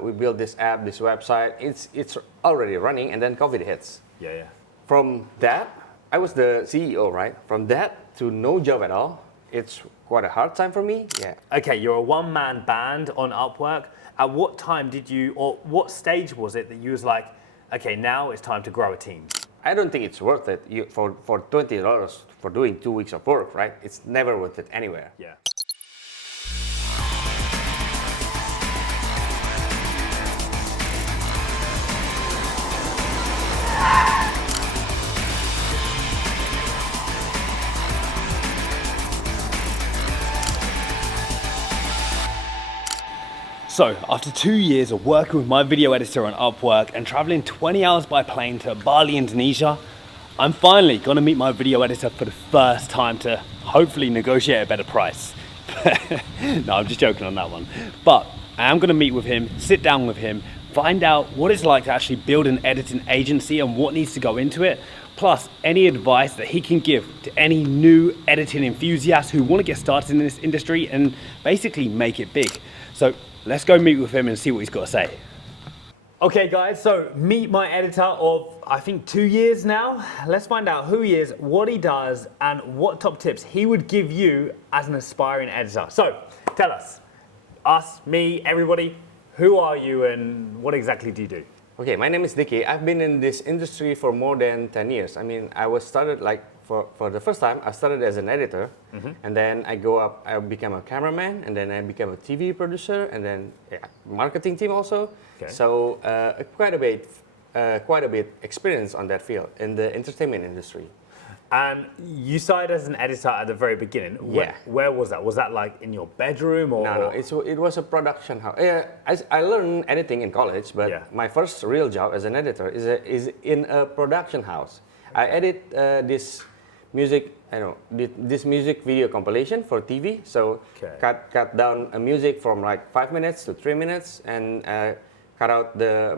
we build this app, this website. It's already running, and then COVID hits. Yeah. From that, I was the CEO, right? From that to no job at all, it's quite a hard time for me. Yeah. Okay, you're a one-man band on Upwork. At what time did you, or what stage was it that you was like, okay, now it's time to grow a team? I don't think it's worth it for $20 for doing 2 weeks of work, right? It's never worth it anywhere. Yeah. So, after 2 years of working with my video editor on Upwork and traveling 20 hours by plane to Bali, Indonesia, I'm finally gonna meet my video editor for the first time to hopefully negotiate a better price. No, I'm just joking on that one. But I am gonna meet with him, sit down with him, find out what it's like to actually build an editing agency and what needs to go into it, plus any advice that he can give to any new editing enthusiasts who wanna get started in this industry and basically make it big. So let's go meet with him and see what he's got to say. Okay guys, so meet my editor of I think 2 years now. Let's find out who he is, what he does, and what top tips he would give you as an aspiring editor. So tell us, me, everybody, who are you and what exactly do you do? Okay, my name is Dicky. I've been in this industry for more than 10 years. I mean, I was started like for the first time, I started as an editor, and then I became a cameraman, and then I became a TV producer, and then marketing team also. Okay. So quite a bit experience on that field in the entertainment industry. And you started as an editor at the very beginning. Yeah. Where was that? Was that like in your bedroom or? No, it was a production house. I learned editing in college, but my first real job as an editor is in a production house. Okay. I edit this music video compilation for TV. So cut down a music from like 5 minutes to 3 minutes, and cut out the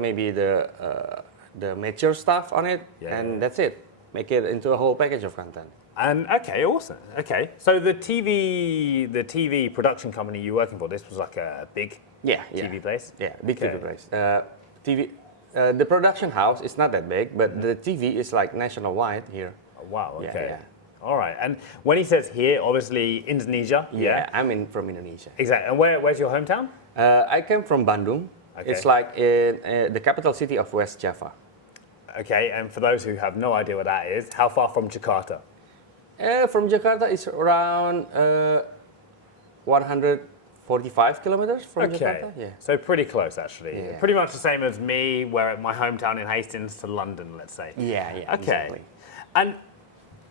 mature stuff on it, and that's it. Make it into a whole package of content. And okay, awesome. Okay, so the TV production company you're working for, this was like a big TV place? Yeah, big TV place. The production house is not that big, but the TV is like nationwide here. Oh, wow, okay. Yeah. All right, and when he says here, obviously Indonesia. Yeah, I'm from Indonesia. Exactly, and where's your hometown? I came from Bandung. Okay. It's like in the capital city of West Java. Okay, and for those who have no idea what that is, how far from Jakarta? From Jakarta, it's around 145 kilometers from Jakarta. Yeah. So pretty close, actually. Yeah. Pretty much the same as me, where at my hometown in Hastings to London, let's say. Yeah, okay. Exactly. And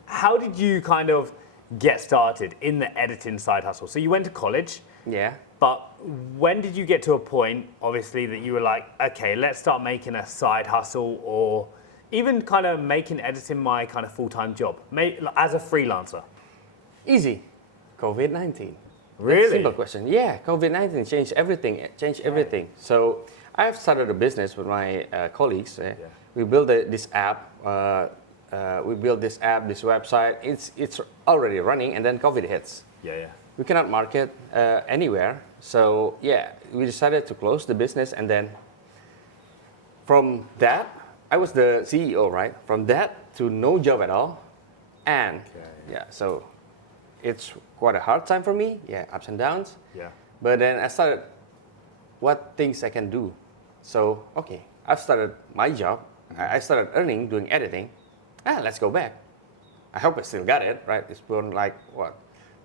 how did you kind of get started in the editing side hustle? So you went to college. Yeah. But when did you get to a point, obviously, that you were like, okay, let's start making a side hustle, or even kind of making editing my kind of full-time job, as a freelancer? Easy. COVID-19. Really? That's a simple question. Yeah, COVID-19 changed everything. So I've started a business with my colleagues. We built this app. This website. It's already running, and then COVID hits. Yeah. We cannot market anywhere. So we decided to close the business, and then from that, I was the CEO, right? From that to no job at all, and so it's quite a hard time for me. Yeah, ups and downs. Yeah. But then I started what things I can do. So I've started my job. I started earning doing editing. Let's go back. I hope I still got it, right? It's been like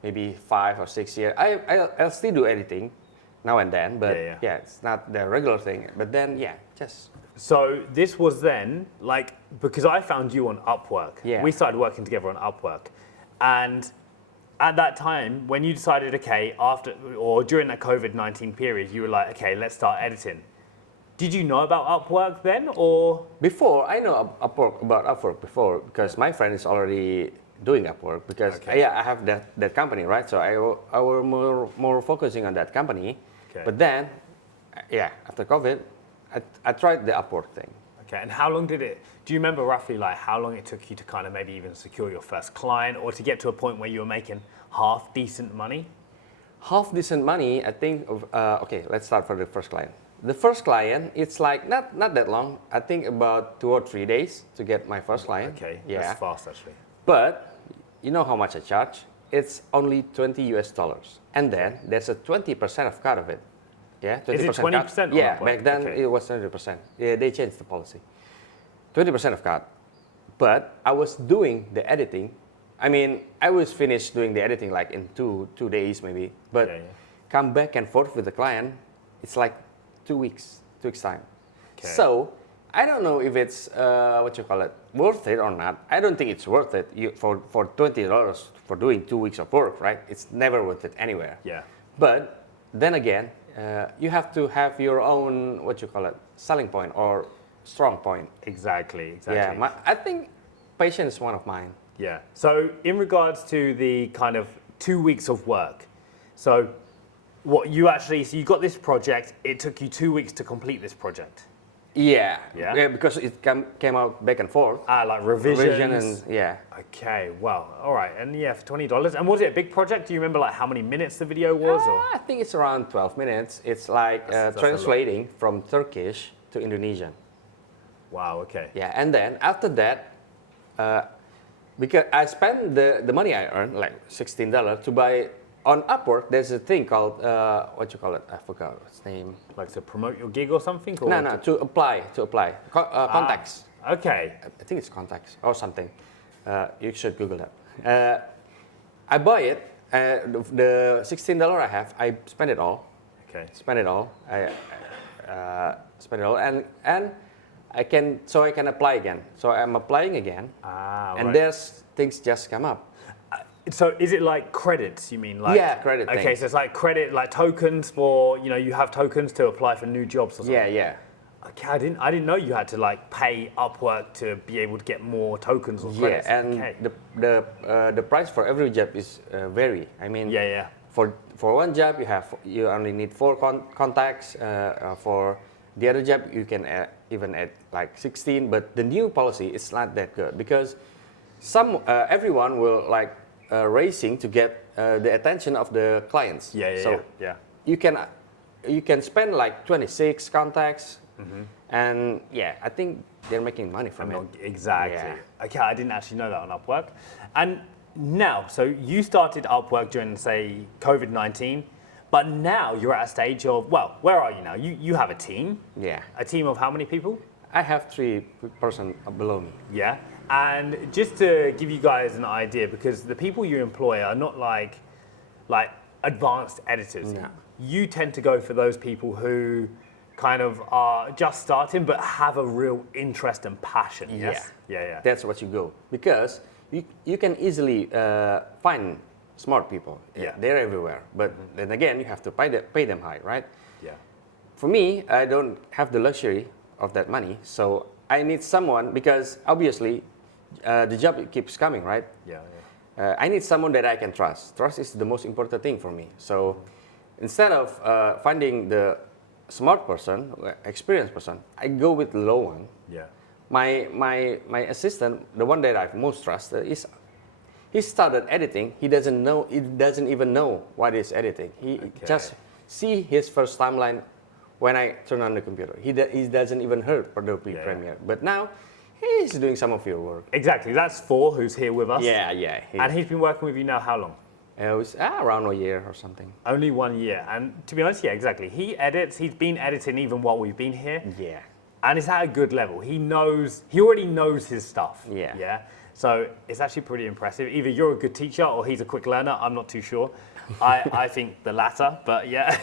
maybe 5 or 6 years. I'll still do editing now and then, but it's not the regular thing. But then, just. So this was then, like, because I found you on Upwork. Yeah. We started working together on Upwork. And at that time, when you decided, during that COVID-19 period, you were like, okay, let's start editing. Did you know about Upwork then, or? Before, I know about Upwork before, because my friend is already doing Upwork, because I have that company, right? So I was more focusing on that company. Okay. But then, after COVID, I tried the Upwork thing. Okay, and how long do you remember roughly like how long it took you to kind of maybe even secure your first client, or to get to a point where you were making half decent money? Half decent money, I think, let's start for the first client. the first client, it's like not that long. I think about 2 or 3 days to get my first client. Okay, Yeah. that's fast actually. But you know how much I charge? It's only $20, and then there's a 20% of cut of it. Yeah, 20% Is it 20% cut. on Yeah, Upwork? back then Okay. it was 100%. Yeah, they changed the policy. 20% of cut. But I was doing the editing. I mean, I was finished doing the editing like in two days maybe. But Yeah, yeah. come back and forth with the client, it's like 2 weeks time. Okay. So I don't know if it's worth it or not. I don't think it's worth it for $20 for doing 2 weeks of work, right? It's never worth it anywhere. Yeah. But then again, you have to have your own selling point or strong point. Exactly. Yeah, I think patience is one of mine. Yeah. So in regards to the kind of 2 weeks of work, so what you actually, so you got this project, it took you 2 weeks to complete this project. Yeah, Yeah? because it came out back and forth. Like revisions. Revision and yeah. Okay, well, all right. And yeah, for $20. And was it a big project? Do you remember like how many minutes the video was? Or? I think it's around 12 minutes. It's like That's a translating from Turkish to Indonesian. Wow, okay. Yeah, and then after that, because I spent the money I earned, like $16, to buy on Upwork. There's a thing called I forgot its name. Like to promote your gig or something? Or No, to apply. Contacts. Okay. I think it's contacts or something. You should Google that. I buy it. The $16 I have, I spend it all. Okay. Spend it all. I spend it all, and I can apply again. So I'm applying again, and right. there's things just come up. So is it like credits, you mean? Like, Yeah, credit Okay, thing. so it's like credit, like tokens for, you have tokens to apply for new jobs or something? Yeah. Okay, I didn't know you had to like pay Upwork to be able to get more tokens or credits. Yeah, and okay. the price for every job is vary. I mean, Yeah. For one job you only need 4 contacts. For the other job you can even add like 16. But the new policy is not that good because everyone will like racing to get the attention of the clients. Yeah. You can spend like 26 contacts, and yeah, I think they're making money from it. Exactly. Yeah. Okay, I didn't actually know that on Upwork. And now, so you started Upwork during, say, COVID-19, but now you're at a stage of, well, where are you now? You have a team. Yeah, A team of how many people? I have 3 person below me. Yeah. And just to give you guys an idea, because the people you employ are not like advanced editors. No. You tend to go for those people who kind of are just starting but have a real interest and passion. Yes? Yeah. That's what you go, because you can easily find smart people. Yeah. They're everywhere. But then again, you have to pay them high, right? Yeah. For me, I don't have the luxury of that money, so I need someone, because obviously the job keeps coming, right? Yeah. I need someone that I can trust. Trust is the most important thing for me. So instead of finding the smart person, experienced person, I go with the low one. Yeah. My assistant, the one that I most trust, he started editing. He doesn't even know what is editing. He just see his first timeline when I turn on the computer. He doesn't even heard Adobe Premiere. But now he's doing some of your work. Exactly. That's Thor, who's here with us. Yeah. And he's been working with you now how long? It was around a year or something. Only 1 year. And to be honest, yeah, exactly. He's been editing even while we've been here. Yeah. And it's at a good level. He already knows his stuff. Yeah. Yeah. So it's actually pretty impressive. Either you're a good teacher or he's a quick learner. I'm not too sure. I think the latter, but yeah.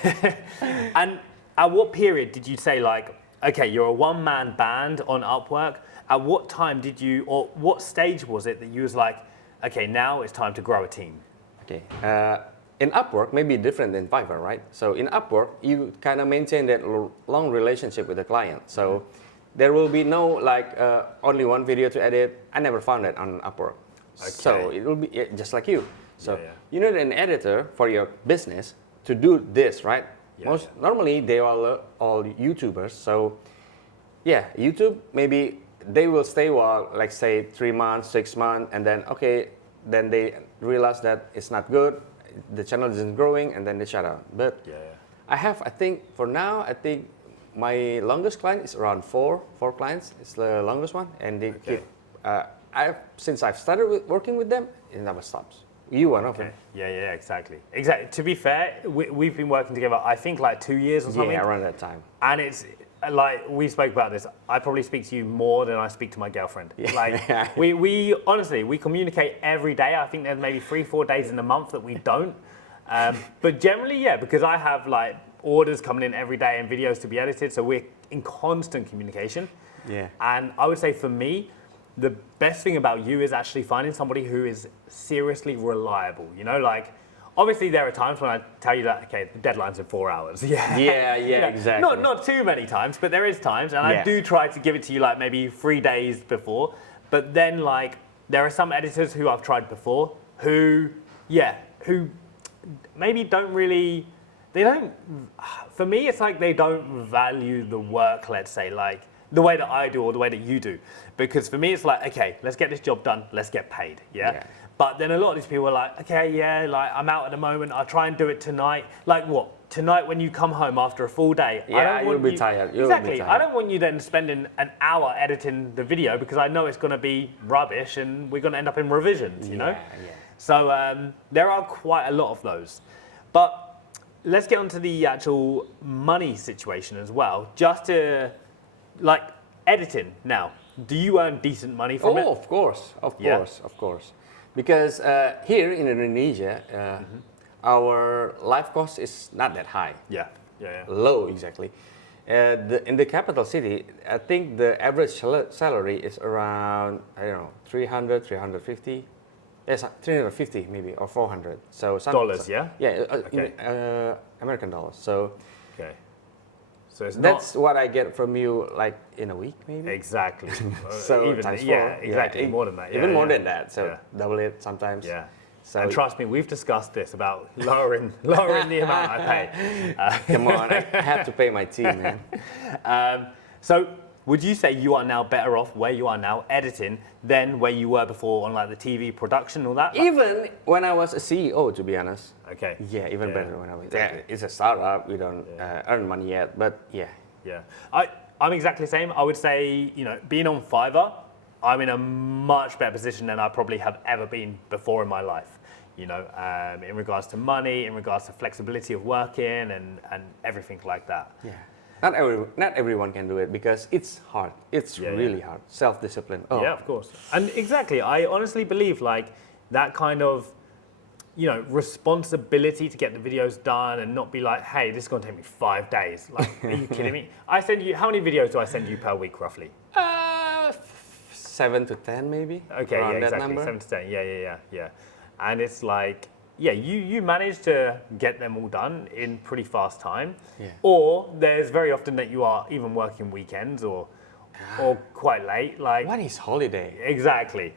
And at what period did you say, like, okay, you're a one-man band on Upwork. At what time or what stage was it that you was like, okay, now it's time to grow a team? Okay. In Upwork, maybe different than Fiverr, right? So in Upwork, you kind of maintain that long relationship with the client. So there will be no only one video to edit. I never found that on Upwork. Okay. So it will be just like you. So Yeah. you need an editor for your business to do this, right? Yeah, Normally they are all YouTubers. So yeah, YouTube, maybe they will stay like say 3 months, 6 months, and then they realize that it's not good, the channel isn't growing, and then they shut down. But I think for now, my longest client is around four clients. It's the longest one, and they keep. Since I've started working with them, it never stops. You one of them. Yeah, exactly. To be fair, we've been working together, I think like 2 years or something. Yeah, around that time. And it's like, we spoke about this, I probably speak to you more than I speak to my girlfriend. Yeah. Like, we honestly, we communicate every day. I think there's maybe 3-4 days in a month that we don't. But generally, yeah, because I have like orders coming in every day and videos to be edited, so we're in constant communication. Yeah. And I would say for me, the best thing about you is actually finding somebody who is seriously reliable. You know, like, obviously there are times when I tell you that, okay, the deadline's in 4 hours. Yeah, exactly. Not too many times, but there is times, and I do try to give it to you like maybe 3 days before. But then like, there are some editors who I've tried before who maybe don't really, for me it's like they don't value the work, let's say, like the way that I do or the way that you do. Because for me it's like, okay, let's get this job done, let's get paid, yeah? But then a lot of these people are like, okay, yeah, like I'm out at the moment, I'll try and do it tonight. Like what? Tonight when you come home after a full day, I don't want you'll be tired. Exactly. I don't want you then spending an hour editing the video because I know it's going to be rubbish and we're going to end up in revisions, you know? Yeah. So there are quite a lot of those. But let's get onto the actual money situation as well. Just to, like, editing now. Do you earn decent money from it? Oh, of course. Because here in Indonesia, our life cost is not that high. Yeah. Low, exactly. In the capital city, I think the average salary is around, I don't know, 300, 350. Yes, 350 maybe, or 400. So dollars, yeah? Yeah, okay. American dollars. So okay. So it's that's what I get from you, like in a week, maybe. Exactly. So even, times 4. yeah, exactly. More than that. Even more than that. So double it sometimes. Yeah. So and trust me, we've discussed this about lowering the amount I pay. Come on, I have to pay my team, man. So would you say you are now better off where you are now editing than where you were before on like the TV production and all that? Even when I was a CEO, to be honest. Okay. Yeah, even better when I was. Exactly. Yeah, it's a startup. We don't earn money yet, but yeah. Yeah. I'm exactly the same. I would say, you know, being on Fiverr, I'm in a much better position than I probably have ever been before in my life. You know, in regards to money, in regards to flexibility of working and everything like that. Yeah. Not everyone can do it because it's hard. It's really hard. Self-discipline. Oh. Yeah, of course. And exactly, I honestly believe like that kind of, you know, responsibility to get the videos done and not be like, hey, this is going to take me 5 days. Like, are you kidding me? How many videos do I send you per week roughly? 7 to 10 maybe. Okay, around yeah, that exactly. number. 7 to 10. Yeah. And it's like, yeah, you manage to get them all done in pretty fast time. Yeah. Or there's very often that you are even working weekends or quite late. Like, What is holiday? Exactly.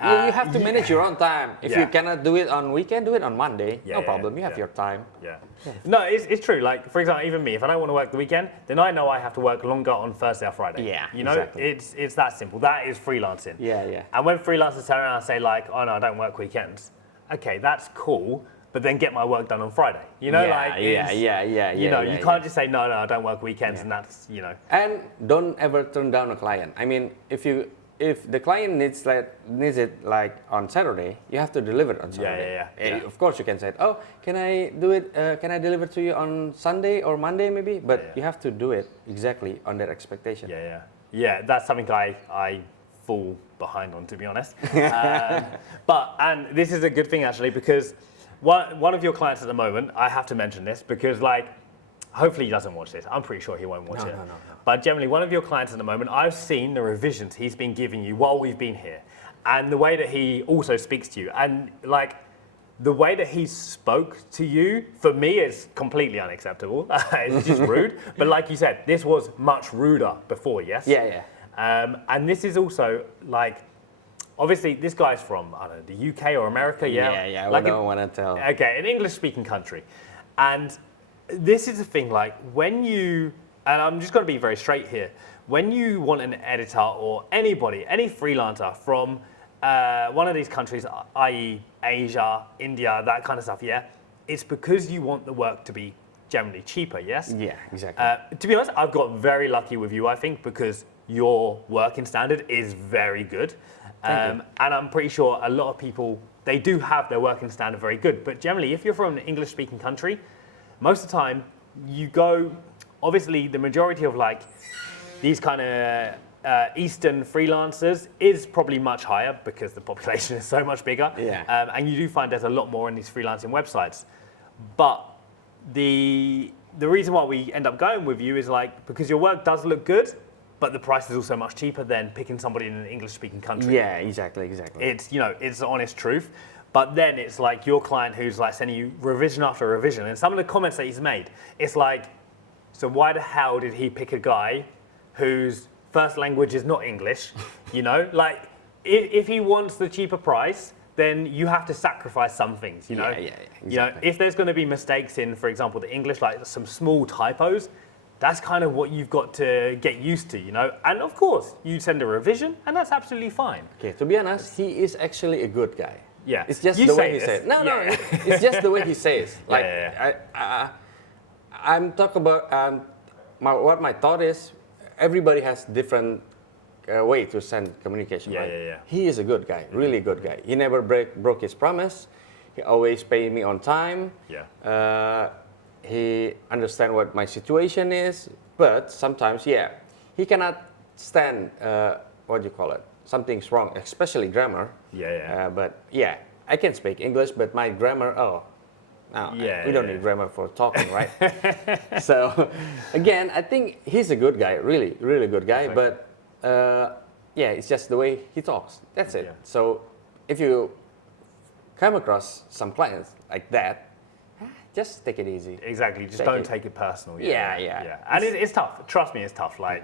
You have to manage your own time. If Yeah. you cannot do it on weekend, do it on Monday. No problem. You have yeah. your time. Yeah. No, it's true. Like, for example, even me, if I don't want to work the weekend, then I know I have to work longer on Thursday or Friday. Yeah, You know, exactly. it's that simple. That is freelancing. Yeah. And when freelancers turn around and say like, oh no, I don't work weekends. Okay, that's cool, but then get my work done on Friday. You know, You know, you can't just say no, I don't work weekends, and that's, you know. And don't ever turn down a client. I mean, if the client needs it like on Saturday, you have to deliver it on Saturday. Yeah. Of course, you can say, oh, can I do it? Can I deliver to you on Sunday or Monday maybe? But you have to do it exactly on their expectation. Yeah. That's something I fall behind on, to be honest. And this is a good thing actually, because one of your clients at the moment, I have to mention this because like, hopefully he doesn't watch this. I'm pretty sure he won't watch it. No. But generally, one of your clients at the moment, I've seen the revisions he's been giving you while we've been here, and the way that he also speaks to you, and like the way that he spoke to you, for me, is completely unacceptable. It's just rude. But like you said, this was much ruder before, yes? Yeah. And this is also like, obviously, this guy's from, I don't know, the UK or America, Yeah, like I don't want to tell. Okay, an English-speaking country. And this is the thing, like, when you, and I'm just going to be very straight here, when you want an editor or anybody, any freelancer from one of these countries, i.e. Asia, India, that kind of stuff, it's because you want the work to be generally cheaper, yes? Yeah, exactly. To be honest, I've got very lucky with you, I think, because your working standard is very good. Thank you. And I'm pretty sure a lot of people, they do have their working standard very good. But generally, if you're from an English-speaking country, most of the time, you go, obviously, the majority of like these kind of Eastern freelancers is probably much higher because the population is so much bigger. Yeah. And you do find there's a lot more in these freelancing websites. But the reason why we end up going with you is like because your work does look good, but the price is also much cheaper than picking somebody in an English-speaking country. Yeah, exactly. It's, you know, it's the honest truth. But then it's like your client who's like sending you revision after revision. And some of the comments that he's made, it's like, so why the hell did he pick a guy whose first language is not English? You know, like if he wants the cheaper price, then you have to sacrifice some things, you know? Yeah, exactly. You know, if there's going to be mistakes in, for example, the English, like some small typos, that's kind of what you've got to get used to, you know? And of course, you send a revision, and that's absolutely fine. Okay, to be honest, he is actually a good guy. Yeah. It's just You the say way he this. says. No, Yeah. it's just the way he says. Like Yeah. I'm talking about what my thought is. Everybody has different way to send communication. Yeah, right? yeah. He is a good guy, really good guy. He never broke his promise. He always paid me on time. Yeah. He understands what my situation is, but sometimes, he cannot stand what do you call it? Something's wrong, especially grammar. Yeah. But I can speak English, but my grammar, we don't need grammar for talking, right? So, again, I think he's a good guy, really, really good guy. But it's just the way he talks. That's it. Yeah. So, if you come across some clients like that, just take it easy. Exactly. Just don't take it personal. Yeah. And it's tough. Trust me, it's tough. Like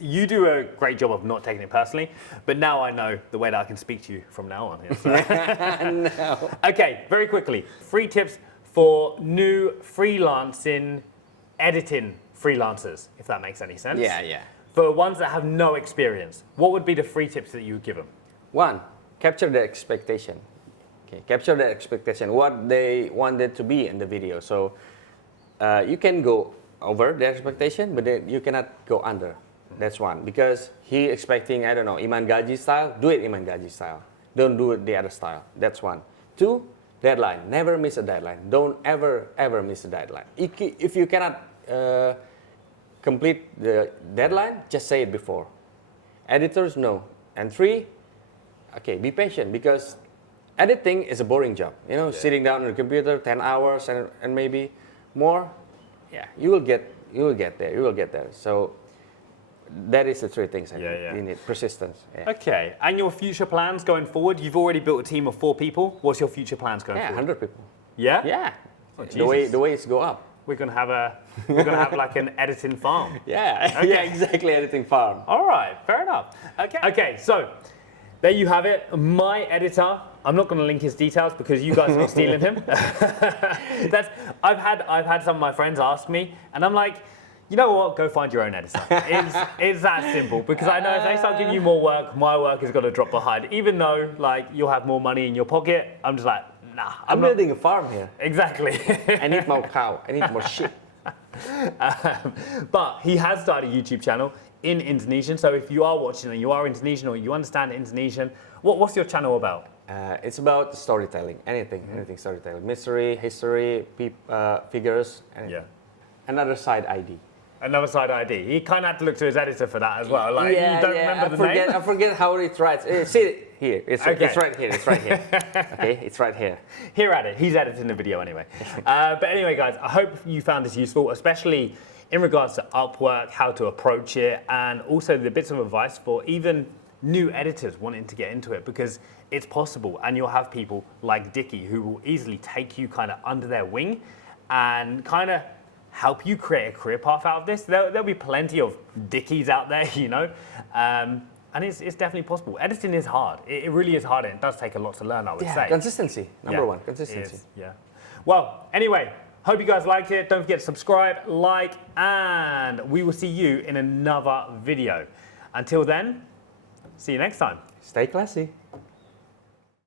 you do a great job of not taking it personally. But now I know the way that I can speak to you from now on. So. No. Okay, very quickly. 3 tips for new freelancing, editing freelancers, if that makes any sense. Yeah. For ones that have no experience, what would be the 3 tips that you would give them? 1, capture the expectation. Okay, capture the expectation, what they wanted to be in the video. So you can go over the expectation, but then you cannot go under. That's 1. Because he expecting, I don't know, Iman Gaji style, do it Iman Gaji style. Don't do it the other style. That's 1. 2, deadline. Never miss a deadline. Don't ever miss a deadline. If you cannot complete the deadline, just say it before. Editors, no. And 3, okay, be patient because editing is a boring job. You know, sitting down on the computer 10 hours and maybe more. Yeah, you will get there. So that is the 3 things I think. You need persistence. Yeah. Okay, and your future plans going forward? You've already built a team of 4 people. What's your future plans going forward? 100 people. Yeah? Yeah. Oh, the way it's go up. We're gonna have like an editing farm. Yeah. Okay. Yeah, exactly. Editing farm. All right, fair enough. Okay, so there you have it. My editor. I'm not going to link his details because you guys are not stealing him. I've had some of my friends ask me, and I'm like, you know what? Go find your own editor. It's that simple because I know if they start giving you more work, my work is going to drop behind. Even though like you'll have more money in your pocket, I'm just like, nah. I'm building a farm here. Exactly. I need more cow. I need more sheep. But he has started a YouTube channel in Indonesian. So if you are watching and you are Indonesian or you understand Indonesian, what's your channel about? It's about storytelling, anything storytelling, mystery, history, figures, anything. Another side ID. Another side ID. He kind of had to look to his editor for that as well. Like, you don't remember the name? I forget how it writes. See it here. It's right here. It's right here. Okay, it's right here. Here at it. He's editing the video anyway. But anyway, guys, I hope you found this useful, especially in regards to Upwork, how to approach it, and also the bits of advice for even new editors wanting to get into it, because it's possible, and you'll have people like Dickie who will easily take you kind of under their wing and kind of help you create a career path out of this. There'll be plenty of Dickies out there, you know, and it's definitely possible. Editing is hard. It really is hard, and it does take a lot to learn, I would say. Consistency, number 1, consistency. Yeah. Well, anyway, hope you guys liked it. Don't forget to subscribe, like, and we will see you in another video. Until then, see you next time. Stay classy.